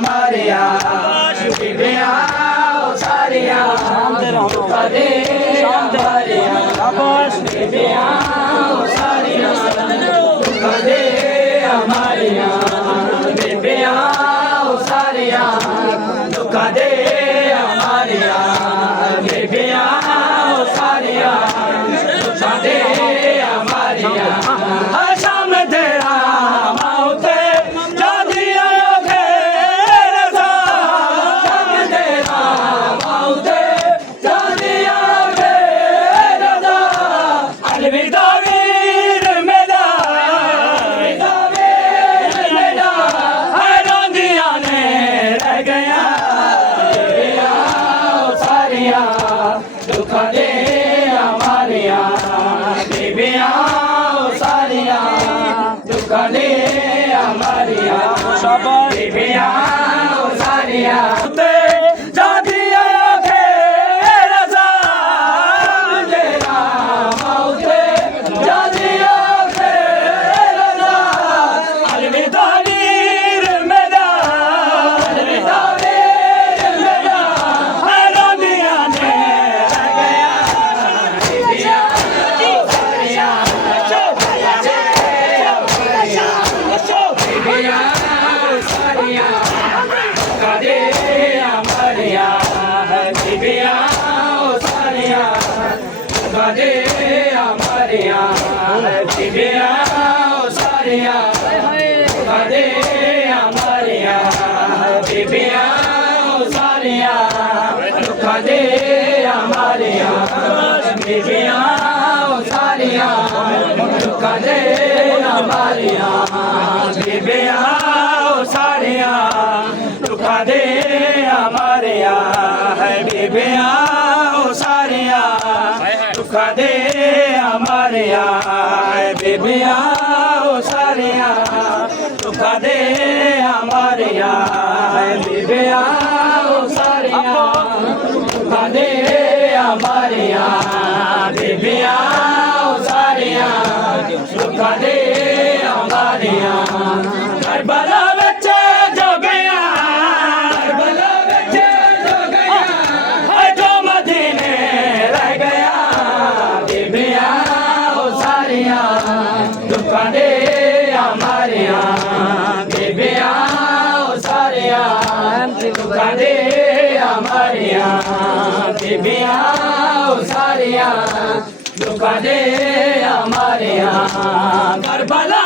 हमारिया बीबियां सारिया दुख दे हमारिया बीबियां सारिया दुख दे हमारिया बीबियां सारिया दुख दे हमारिया बीबियां सारिया दुख दे हमारिया शाम तेरा मौते जादी आखे रज़ा शाम तेरा मौते जादी आखे रज़ा अलविदा वीर मेरा अलविदा वीर मेरा रोंदियां ने रह गया सारिया दुख दे हमारिया बीबियां सारिया दुख दे हमारिया बीबियां सारिया जादी आखे रज़ा तेरा मौते जादी आखे रज़ा अलविदा वीर मेरा अलविदा वीर मेरा रोंदियां ने रह गया बीबियां सारिया बीबियां सारिया दुख दे हमारिया बीबियां सारिया दुख दे हमारिया बीबियां सारिया दुख दे हमारिया बीबियां सारिया दुख दे हमारिया बीबियां सारिया दुख दे हमारिया बीबियां सारिया दुख दे हमारिया बीबियां सारिया दुख दे हमारिया बीबियां सारिया दुख दे हमारिया बीबियां सारिया दुख दे हमारिया बीबियां सारिया दुख दे हमारिया करबला विच जो गया करबला विच जो गया जो मदीने रह गया बीबियां सारिया दुख दे हमारिया बीबियां सारिया दुख दे हमारिया बीबियां सारिया दुख दे हमारिया करबला